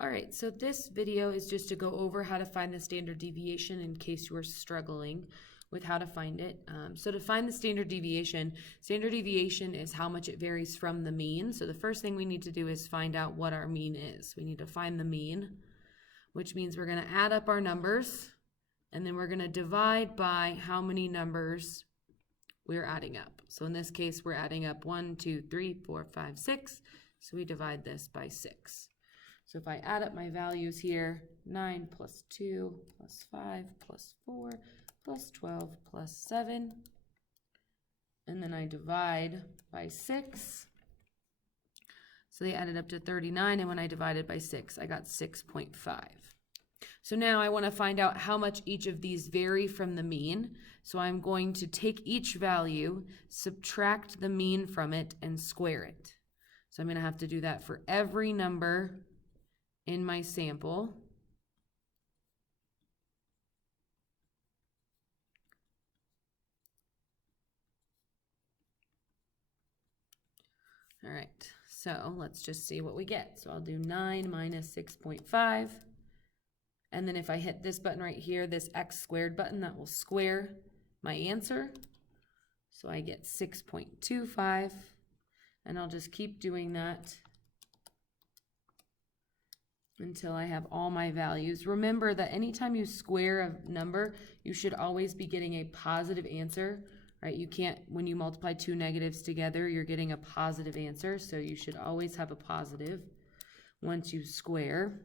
All right, so this video is just to go over how to find the standard deviation in case you are struggling with how to find it. So to find the standard deviation is how much it varies from the mean. So the first thing we need to do is find out what our mean is. We need to find the mean, which means we're going to add up our numbers, and then we're going to divide by how many numbers we're adding up. So in this case, we're adding up 1, 2, 3, 4, 5, 6. So we divide this by 6. So if I add up my values here, 9 plus 2 plus 5 plus 4 plus 12 plus 7, and then I divide by 6. So they added up to 39, and when I divided by 6, I got 6.5. So now I want to find out how much each of these vary from the mean. So I'm going to take each value, subtract the mean from it, and square it. So I'm going to have to do that for every number in my sample. All right, so let's just see what we get. So I'll do 9 minus 6.5. And then if I hit this button right here, this x squared button, that will square my answer. So I get 6.25. And I'll just keep doing that until I have all my values. Remember that anytime you square a number, you should always be getting a positive answer, right? You can't, when you multiply two negatives together, you're getting a positive answer. So you should always have a positive once you square.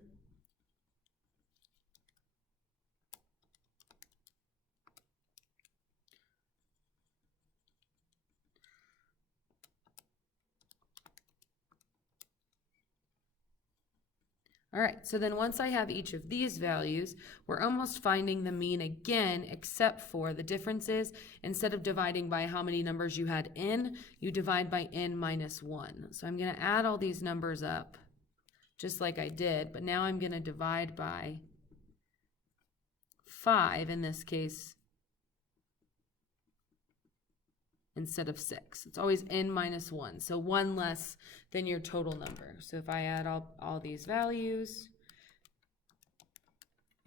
All right, so then once I have each of these values, we're almost finding the mean again, except for the difference is instead of dividing by how many numbers you had in, you divide by n minus 1. So I'm going to add all these numbers up just like I did, but now I'm going to divide by 5 in this case instead of 6. It's always n minus 1, so 1 less than your total number. So if I add all these values,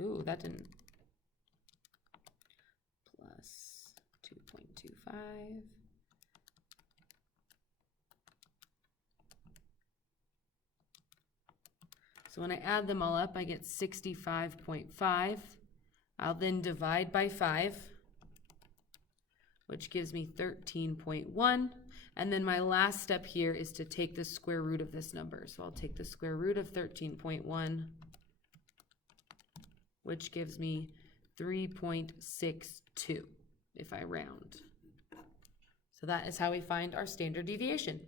ooh, that didn't, plus 2.25. So when I add them all up, I get 65.5. I'll then divide by 5, which gives me 13.1. And then my last step here is to take the square root of this number. So I'll take the square root of 13.1, which gives me 3.62 if I round. So that is how we find our standard deviation.